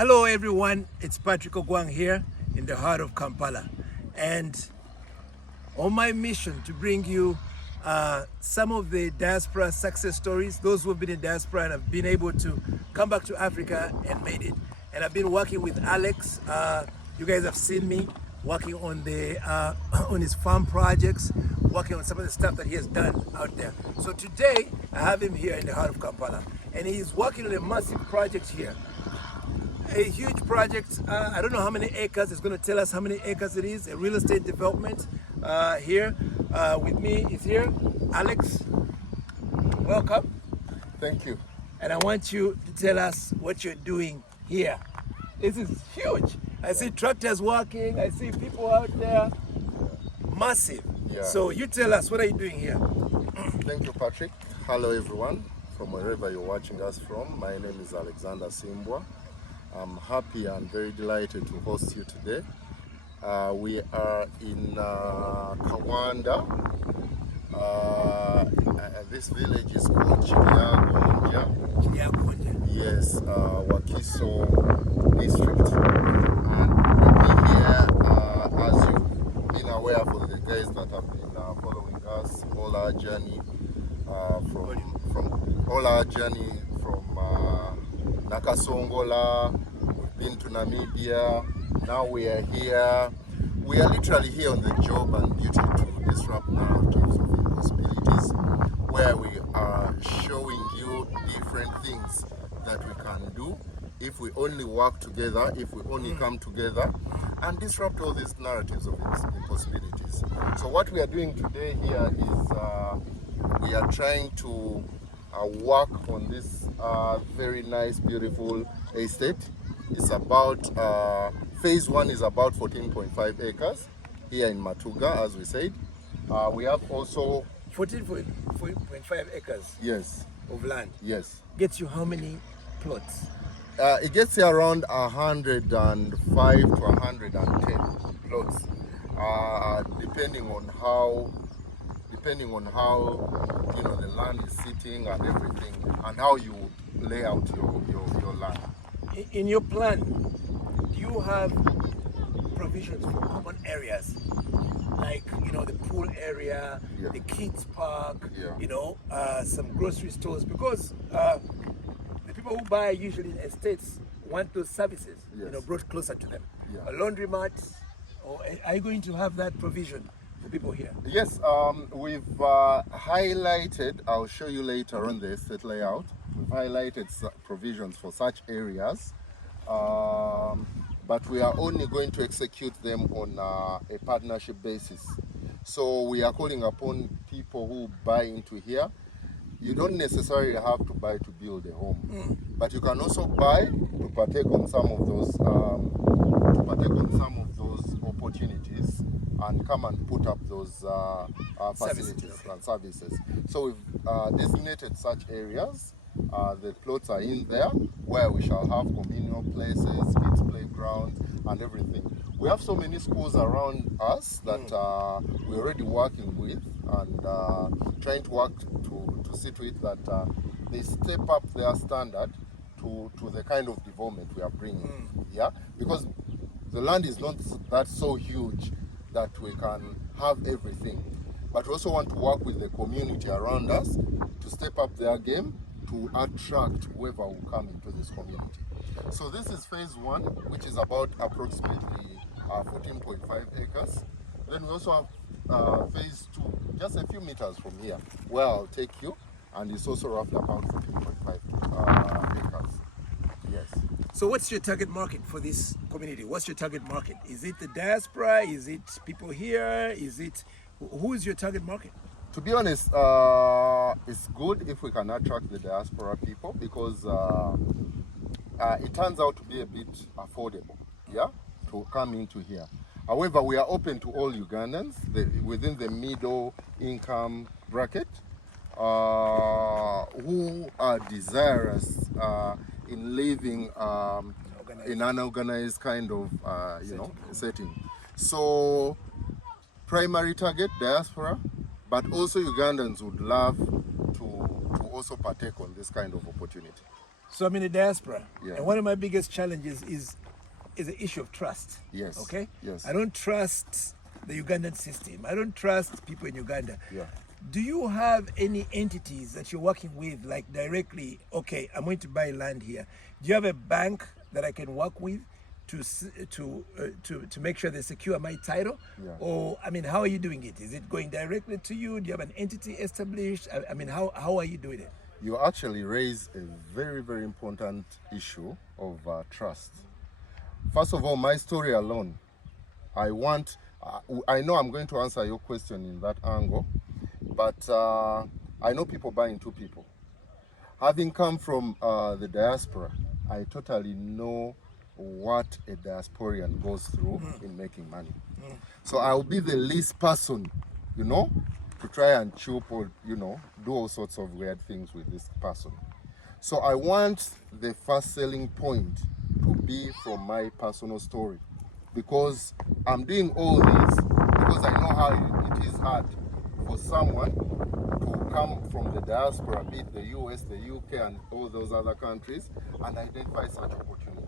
Hello everyone, it's Patrick Ogwang here in the heart of Kampala, and on my mission to bring you some of the diaspora success stories, those who have been in diaspora and have been able to come back to Africa and made it. And I've been working with Alex. You guys have seen me working on the on his farm projects, working on some of the stuff that he has done out there. So today I have him here in the heart of Kampala, and he's working on a massive project here. A huge project. I don't know how many acres. It's going to tell us how many acres it is. A real estate development here. With me is here Alex. Welcome. Thank you. And I want you to tell us what you're doing here. This is huge. I see tractors working. I see people out there. Massive. Yeah. So you tell us, what are you doing here? Thank you, Patrick. Hello, everyone, from wherever you're watching us from. My name is Alexander Simbwa. I'm happy and very delighted to host you today. We are in Kawanda. This village is called Chilyagonja. Yes, Wakiso district. And we'll be here, as you've been aware, for the guys that have been following us, all our journey from Nakasongola. We've been to Namibia. Now we are here. We are literally here on the job and duty to disrupt narratives of impossibilities, where we are showing you different things that we can do if we only work together, if we only come together and disrupt all these narratives of impossibilities. So what we are doing today here is we are trying to work on this very nice, beautiful estate. It's about, phase one is about 14.5 acres here in Matugga, as we said. We have also 14.5 acres. Yes. Of land. Yes. Gets you how many plots? It gets you around 105 to 110 plots, depending on how the land is sitting and everything, and how you lay out your land. In your plan, do you have provisions for common areas, like the pool area, Yeah. the kids park, Yeah. some grocery stores? Because the people who buy usually in estates want those services, Yes. brought closer to them. Yeah. A laundromat, or are you going to have that provision for people here? Yes, we've highlighted, I'll show you later on the estate layout, we've highlighted provisions for such areas, but we are only going to execute them on a partnership basis. So we are calling upon people who buy into here. You don't necessarily have to buy to build a home, but you can also buy to partake on some of those opportunities and come and put up those facilities and services. So we've designated such areas. The plots are in there where we shall have communal places, kids playgrounds and everything. We have so many schools around us that we're already working with and trying to work to see to it that they step up their standard to the kind of development we are bringing. Yeah, because the land is not that so huge that we can have everything, but we also want to work with the community around us to step up their game to attract whoever will come into this community. So this is phase one, which is about approximately 14.5 acres. Then we also have phase two, just a few meters from here, where I'll take you, and it's also roughly about 14.5 acres. Yes. So what's your target market for this community? What's your target market? Is it the diaspora? Is it people here? Who is your target market? To be honest, it's good if we can attract the diaspora people, because it turns out to be a bit affordable, yeah, to come into here. However, we are open to all Ugandans within the middle income bracket who are desirous in living in an organized kind of setting. So primary target diaspora, but also Ugandans would love to also partake on this kind of opportunity. So I'm in the diaspora, Yeah. and one of my biggest challenges is the issue of trust. Yes. Okay. Yes. I don't trust the Ugandan system. I don't trust people in Uganda. Yeah. Do you have any entities that you're working with, like directly? Okay, I'm going to buy land here. Do you have a bank that I can work with to make sure they secure my title? Yeah. Or I mean, how are you doing it? Is it going directly to you? Do you have an entity established? I mean, how are you doing it? You actually raise a very, very important issue of trust. First of all, my story alone, I know I'm going to answer your question in that angle, but I know people buy into people. Having come from the diaspora, I totally know what a diasporian goes through in making money. So I'll be the least person, to try and chup or, do all sorts of weird things with this person. So I want the first selling point to be from my personal story, because I'm doing all this because I know how it is hard for someone to come from the diaspora, be it the US, the UK, and all those other countries, and identify such opportunities.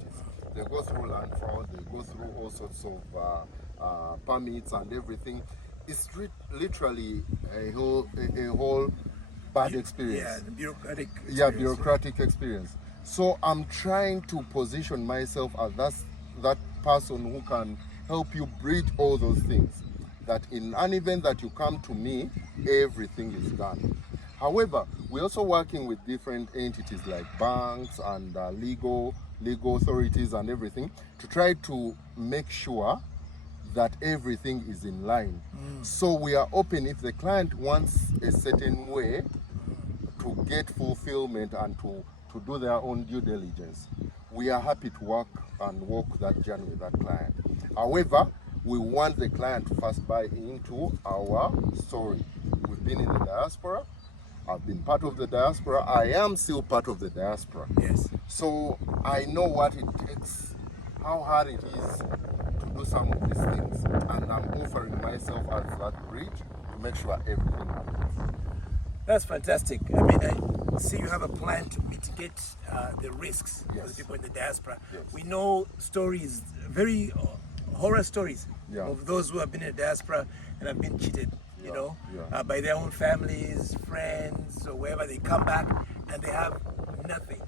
They go through land fraud, they go through all sorts of permits and everything. It's literally a whole bad experience. Yeah, the bureaucratic experience. Yeah, bureaucratic experience. So I'm trying to position myself as that person who can help you bridge all those things. That in an event that you come to me, everything is done. However, we're also working with different entities like banks and legal authorities and everything to try to make sure that everything is in line. So we are open if the client wants a certain way to get fulfillment and to do their own due diligence. We are happy to work and walk that journey with that client. However, we want the client to first buy into our story. We've been in the diaspora. I've been part of the diaspora. I am still part of the diaspora. Yes. So I know what it takes, how hard it is to do some of these things. And I'm offering myself as that bridge to make sure everything happens. That's fantastic. I mean, I see you have a plan to mitigate the risks for the Yes. people in the diaspora. Yes. We know stories, very horror stories Yeah. of those who have been in the diaspora and have been cheated, Yeah. by their own families, friends, or wherever. They come back and they have nothing,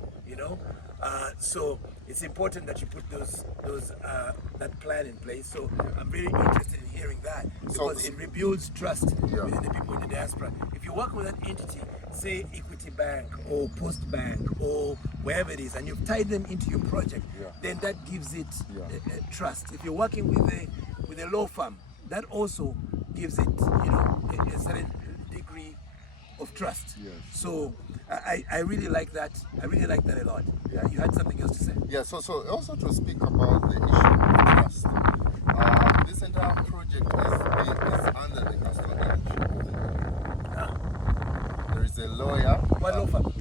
So it's important that you put that plan in place. So I'm very interested in hearing that, because it rebuilds trust Yeah. within the people in the diaspora. If you work with an entity, say Equity Bank or Post Bank or wherever it is, and you've tied them into your project, Yeah. then that gives it Yeah. trust. If you're working with a law firm, that also gives it, a certain degree of trust. Yes. So I really like that. I really like that a lot. You had something else to say? Yeah, so also to speak about the issue of trust. This entire project is under the custodianship of the lawyer. There is a lawyer. What law firm?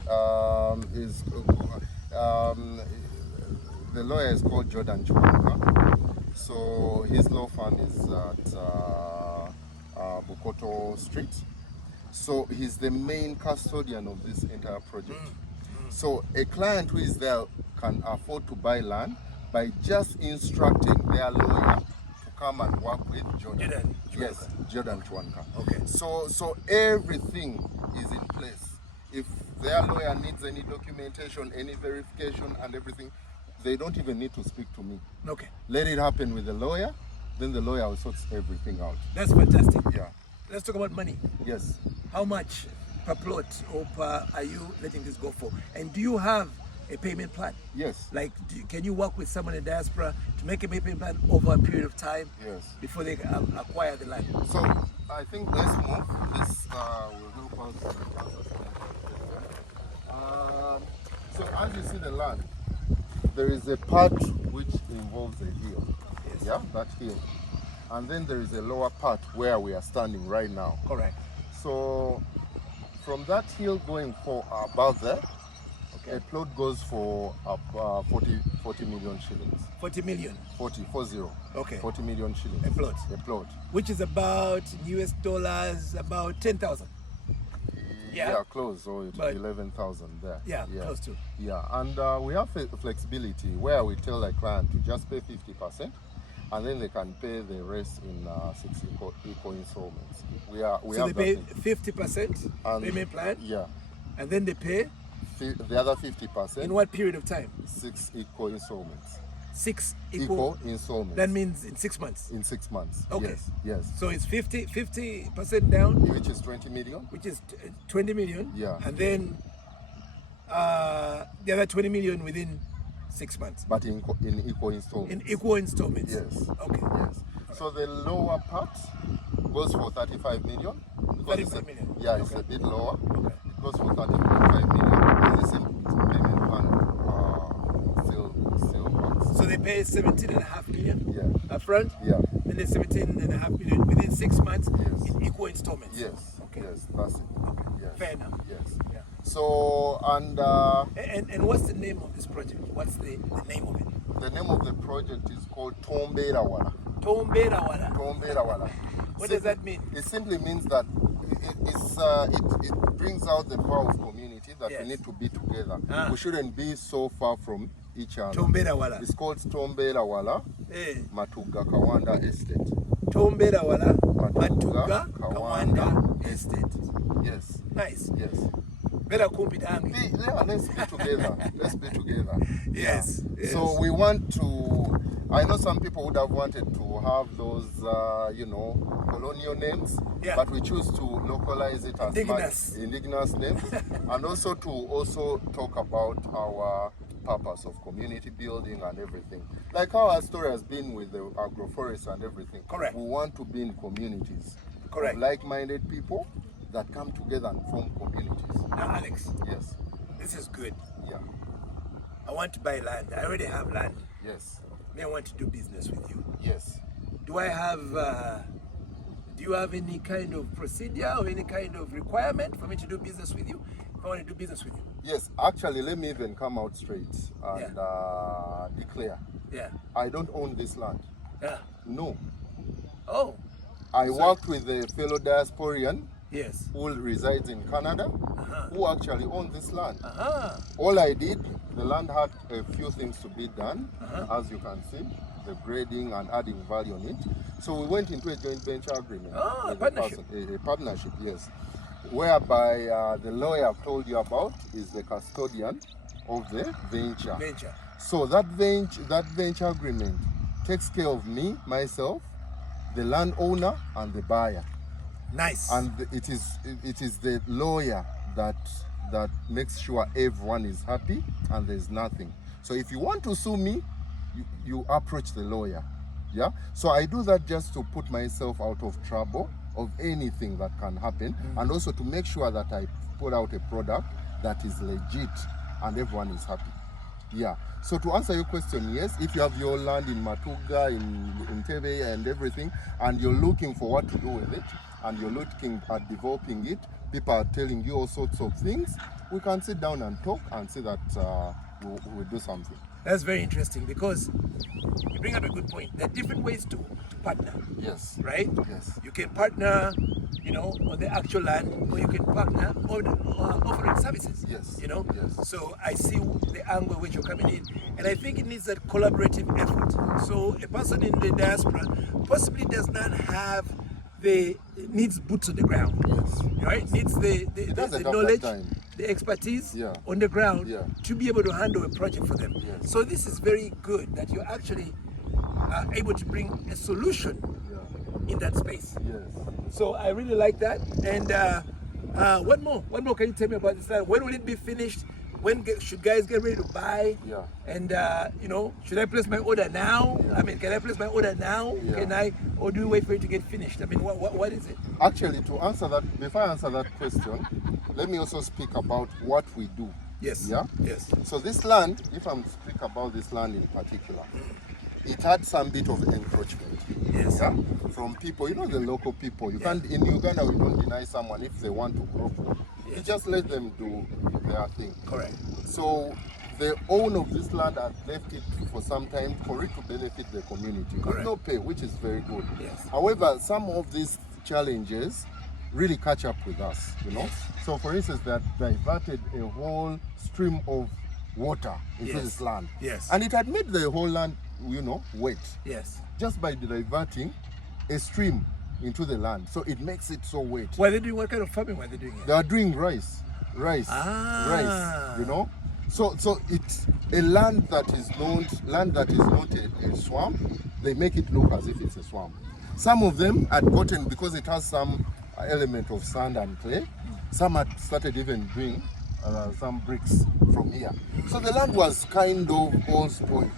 The lawyer is called Jordan Chwanka. So his law firm is at Bukoto Street. So he's the main custodian of this entire project. So a client who is there can afford to buy land by just instructing their lawyer to come and work with Jordan. Yes, Jordan Chwanka. Okay. So everything is in place. If their lawyer needs any documentation, any verification and everything, they don't even need to speak to me. Okay. Let it happen with the lawyer, then the lawyer will sort everything out. That's fantastic. Yeah. Let's talk about money. Yes. How much per plot or per are you letting this go for? And do you have a payment plan? Yes. Like, can you work with someone in diaspora to make a payment plan over a period of time? Yes. Before they acquire the land? So I think let's move. This will help us. So as you see the land, there is a part which involves a hill. Yes. Yeah, that hill. And then there is a lower part where we are standing right now. Correct. So from that hill going for above there, Okay. a plot goes for 40 million shillings. 40 million. 40. Okay. 40 million shillings. A plot. A plot. Which is about US dollars, about 10,000. Yeah. close, so it's But- 11,000 there. Yeah, close to. Yeah, and we have flexibility where we tell a client to just pay 50%, and then they can pay the rest in 6 equal installments. We So have they pay that 50% and, payment plan, yeah, and then they pay the other 50% in what period of time? 6 equal installments. 6 Equal installments. That means in 6 months. in 6 months. Okay. Yes. So it's 50% down, Which is 20 million. which is 20 million. Yeah. And then the other 20 million within 6 months. But in equal installments. In equal installments. Yes. Okay. Yes. So the lower part goes for 35 million. Because 35 million. Yeah, it's Okay. a bit lower. Okay. It goes for 35 million. And the same payment plan still works. So they pay 17.5 million Yeah. up front. Yeah. Then the 17.5 million within 6 months Yes. in equal installments. Yes. Okay. Yes. That's it. Okay. Yes. Fair enough. Yes. Yeah. So And what's the name of this project? What's the name of it? the name of the project is called Tomberawala. Tomberawala. Tomberawala. What does that mean? It simply means that it brings out the power of community that Yes. we need to be together. Ah. We shouldn't be so far from each other. Tomberawala. It's called Tomberawala Eh. Matugga Kawanda Estate. Tomberawala Matugga, Matugga Kawanda Estate. Yes. Nice. Yes. Better kumbi dangi. Yeah, let's be together. Let's be together. Yes. Yeah. Yes. So we want to. I know some people would have wanted to have those, colonial names, Yeah. but we choose to localize it as Indigenous. indigenous names, and also to talk about our purpose of community building and everything. Like how our story has been with the agroforest and everything. Correct. We want to be in communities. Correct. Of like-minded people that come together and form communities. Now, Alex, Yes. this is good. Yeah. I want to buy land. I already have land. Yes. May I want to do business with you. Yes. Do I have? Do you have any kind of procedure or any kind of requirement for me to do business with you? If I want to do business with you. Yes, actually, let me even come out straight and declare. Yeah. I don't own this land. Yeah. No. Oh. I worked with a fellow diasporian Yes. who resides in Canada, Uh-huh. who actually owns this land. Uh-huh. All I did, the land had a few things to be done, Uh-huh. as you can see, the grading and adding value on it. So we went into a joint venture agreement. Ah, with partnership. a partnership, yes. Whereby the lawyer I've told you about is the custodian of the venture. Venture. So that venture agreement takes care of me, myself, the landowner, and the buyer. Nice. And it is the lawyer that makes sure everyone is happy and there's nothing. So if you want to sue me, you approach the lawyer. Yeah. So I do that just to put myself out of trouble of anything that can happen, and also to make sure that I put out a product that is legit and everyone is happy. Yeah. So to answer your question, yes, if you have your land in Matugga, in Tebe and everything, and you're looking for what to do with it, and you're looking at developing it, people are telling you all sorts of things, we can sit down and talk and see that we'll do something. That's very interesting because you bring up a good point. There are different ways to partner, Yes. right? Yes. You can partner, on the actual land, or you can partner on offering services. Yes. Yes. So I see the angle which you're coming in, and I think it needs that collaborative effort. So a person in the diaspora possibly does not have needs boots on the ground. Yes. Right? Needs the doesn't have knowledge, that time. the expertise Yeah. on the ground Yeah. to be able to handle a project for them. Yes. So this is very good that you're actually able to bring a solution Yeah. in that space. Yes. So I really like that. And what more? What more can you tell me about this land? When will it be finished? When should guys get ready to buy? Yeah. And should I place my order now? Yeah. I mean, can I place my order now? Yeah. Can I, or do you wait for it to get finished? I mean, what is it? Actually, to answer that, before I answer that question, let me also speak about what we do. Yes. Yeah. Yes. So this land, if I'm speak about this land in particular, it had some bit of encroachment. Yes. Yeah? From people, the local people. You Yeah. can't in Uganda we don't deny someone if they want to grow food. You Yes. just let them do their thing. Correct. So the owner of this land had left it for some time for it to benefit the community. With Correct. no pay, which is very good. Yes. However, some of these challenges really catch up with us, you know. So for instance, they diverted a whole stream of water into this land. Yes. And it had made the whole land, you know, wet. Yes. Just by diverting a stream into the land. So it makes it so wet. Were they doing, what kind of farming were they doing? They are doing rice, rice, you know. So it's a land that is not a swamp. They make it look as if it's a swamp. Some of them had gotten, because it has some element of sand and clay, some had started even doing some bricks from here. So the land was kind of all spoiled.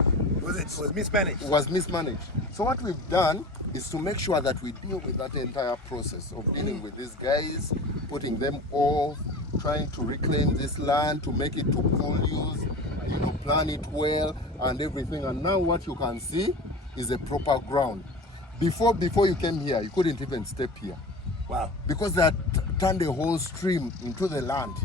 It was mismanaged. It was mismanaged. So what we've done is to make sure that we deal with that entire process of dealing with these guys, putting them off, trying to reclaim this land, to make it to full use, you know, plan it well and everything. And now what you can see is a proper ground. Before you came here, you couldn't even step here. Wow. Because they had turned a whole stream into the land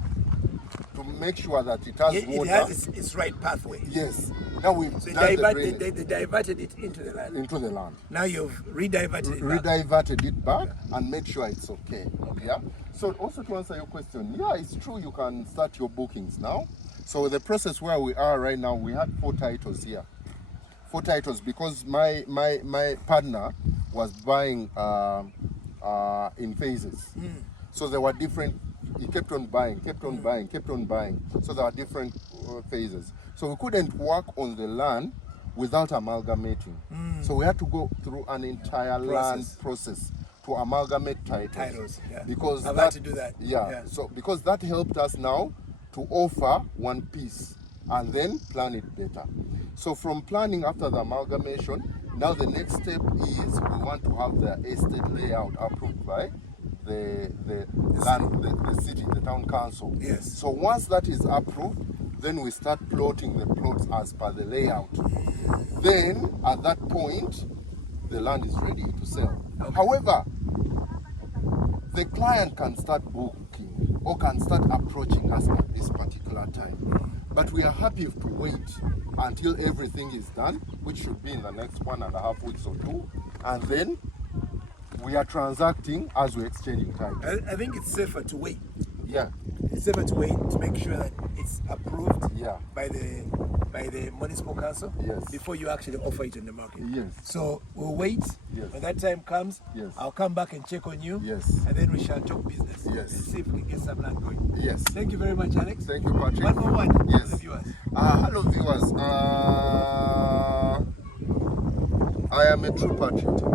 to make sure that it has water. It has its right pathway. Yes. Now we've So done they diverted it into the land. into the land. Now you've rediverted it back. Rediverted it back and made sure it's okay. Yeah. So also to answer your question, yeah, it's true you can start your bookings now. So the process where we are right now, we had 4 titles here. 4 titles because my partner was buying in phases. So there were different. He kept on buying. So there are different phases. So we couldn't work on the land without amalgamating. So we had to go through an entire land process to amalgamate titles. Yeah. Because I've had to do that. Yeah. So because that helped us now to offer one piece and then plan it better. So from planning after the amalgamation, now the next step is we want to have the estate layout approved by the city, the town council. Yes. So once that is approved, then we start plotting the plots as per the layout. Then at that point, the land is ready to sell. Okay. However, the client can start booking or can start approaching us at this particular time. But we are happy to wait until everything is done, which should be in the next 1.5 weeks or 2, and then we are transacting as we're exchanging time. I think it's safer to wait. Yeah. It's safer to wait to make sure that it's approved by the municipal council before you actually offer it in the market. Yes. So we'll wait. Yes. When that time comes, I'll come back and check on you. Yes. And then we shall talk business. Yes. And see if we can get some land going. Yes. Thank you very much, Alex. Thank you, Patrick. One more one. Yes. For the viewers. Hello, viewers. I am a true patriotic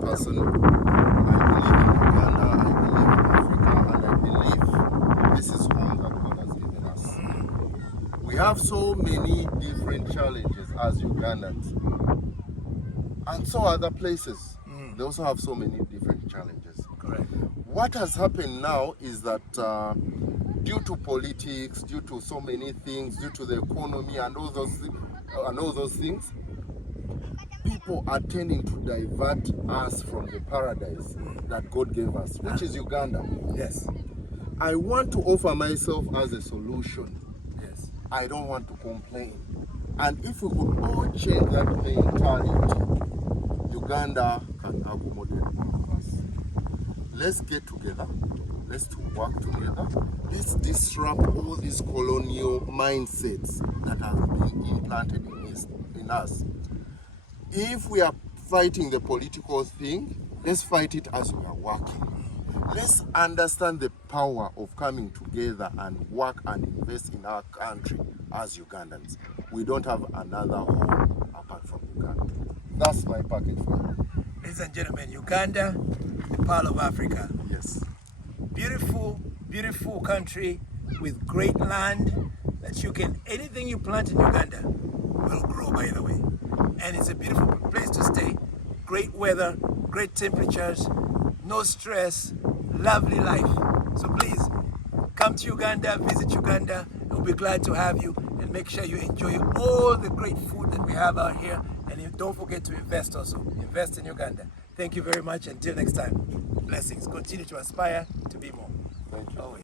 person. I believe in Uganda, I believe in Africa, and I believe this is home that God has given us. We have so many different challenges as Ugandans, and so other places. They also have so many different challenges. Correct. What has happened now is that due to politics, due to so many things, due to the economy and all those things, people are tending to divert us from the paradise that God gave us, which is Uganda. Yes. I want to offer myself as a solution. Yes. I don't want to complain. And if we could all change that mentality, Uganda can accommodate all of us. Let's get together. Let's work together. Let's disrupt all these colonial mindsets that have been implanted in us. If we are fighting the political thing, let's fight it as we are working. Let's understand the power of coming together and work and invest in our country as Ugandans. We don't have another home apart from Uganda. That's my package for you. Ladies and gentlemen, Uganda, the pearl of Africa. Yes. Beautiful, beautiful country with great land that you can, anything you plant in Uganda will grow, by the way. And it's a beautiful place to stay. Great weather, great temperatures, no stress, lovely life. So please, come to Uganda, visit Uganda. We'll be glad to have you, and make sure you enjoy all the great food that we have out here. And don't forget to invest also. Invest in Uganda. Thank you very much. Until next time, blessings. Continue to aspire to be more. Thank you. Always.